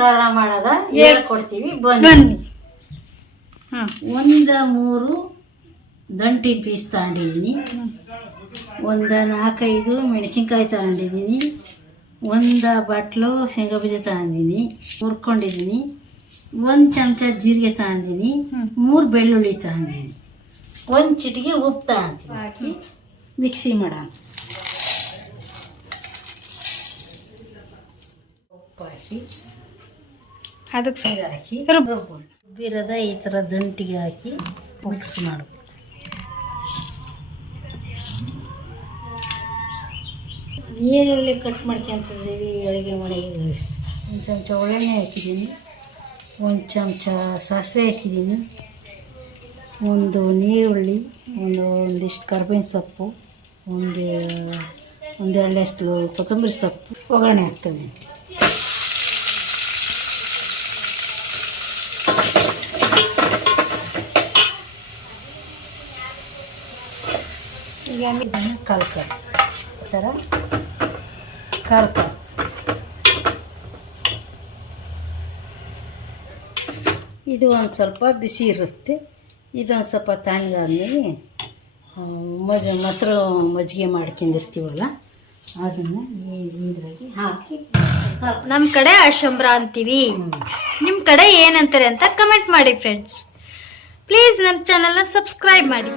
ಖಾರ ಮಾಡೋದ ಹೇಳ್ಕೊಡ್ತೀವಿ ಬನ್ನಿ. ಒಂದು 3 ದಂಟಿ ಪೀಸ್ ತಗೊಂಡಿದ್ದೀನಿ, ಒಂದು 4-5 ಮೆಣಸಿನ್ಕಾಯಿ ತಗೊಂಡಿದ್ದೀನಿ, ಒಂದು ಬಾಟ್ಲು ಶೇಂಗಾ ಬೀಜ ತಗೊಂಡಿದ್ದೀನಿ, ಹುರ್ಕೊಂಡಿದ್ದೀನಿ, 1 ಚಮಚ ಜೀರಿಗೆ ತಗೊಂಡಿದ್ದೀನಿ, 3 ಬೆಳ್ಳುಳ್ಳಿ ತಗೊಂಡಿದ್ದೀನಿ, 1 ಚಿಟಿಕೆ ಉಪ್ಪು ತಗೊಂತೀನಿ. ಹಾಕಿ ಮಿಕ್ಸಿ ಮಾಡೋಣ. ಉಪ್ಪು ಹಾಕಿ ಅದಕ್ಕೆ ಹಾಕಿ ರುಬ್ಬಿರೋದ ಈ ಥರ ದಂಟಿಗೆ ಹಾಕಿ ಮಿಕ್ಸ್ ಮಾಡಬೇಕು. ನೀರಲ್ಲಿ ಕಟ್ ಮಾಡ್ಕೊಂತಿದ್ದೀವಿ. ಅಡುಗೆ ಮಾಡಿ 1 ಚಮಚ ಒಳ್ಳೆಣ್ಣೆ ಹಾಕಿದ್ದೀನಿ, 1 ಚಮಚ ಸಾಸಿವೆ ಹಾಕಿದ್ದೀನಿ, ಒಂದು ನೀರುಳ್ಳಿ, ಒಂದಿಷ್ಟು ಕರ್ಬೇವಿನ ಸೊಪ್ಪು, ಒಂದೆರಡು ಎಸ್ಲು ಕೊತ್ತಂಬರಿ ಸೊಪ್ಪು ಒಗ್ಗರಣೆ ಹಾಕ್ತೀನಿ. ಈಗ ಇದನ್ನು ಕಲ್ಸೋದು ಈ ಥರ ಕಲ್ಕೋದು. ಇದು ಒಂದು ಸ್ವಲ್ಪ ಬಿಸಿ ಇರುತ್ತೆ. ಇದೊಂದು ಸ್ವಲ್ಪ ತಣ್ಣಗಾದ್ಮೇಲೆ ಮೊಸರು ಮಜ್ಜಿಗೆ ಮಾಡ್ಕೊಂಡಿರ್ತೀವಲ್ಲ ಅದನ್ನು ಇದ್ರಾಗೆ ಹಾಕಿ. ನಮ್ಮ ಕಡೆ ಆಶಂಬ್ರ ಅಂತೀವಿ, ನಿಮ್ಮ ಕಡೆ ಏನಂತಾರೆ ಅಂತ ಕಮೆಂಟ್ ಮಾಡಿ ಫ್ರೆಂಡ್ಸ್. ಪ್ಲೀಸ್ ನಮ್ಮ ಚಾನಲ್ನ ಸಬ್ಸ್ಕ್ರೈಬ್ ಮಾಡಿ.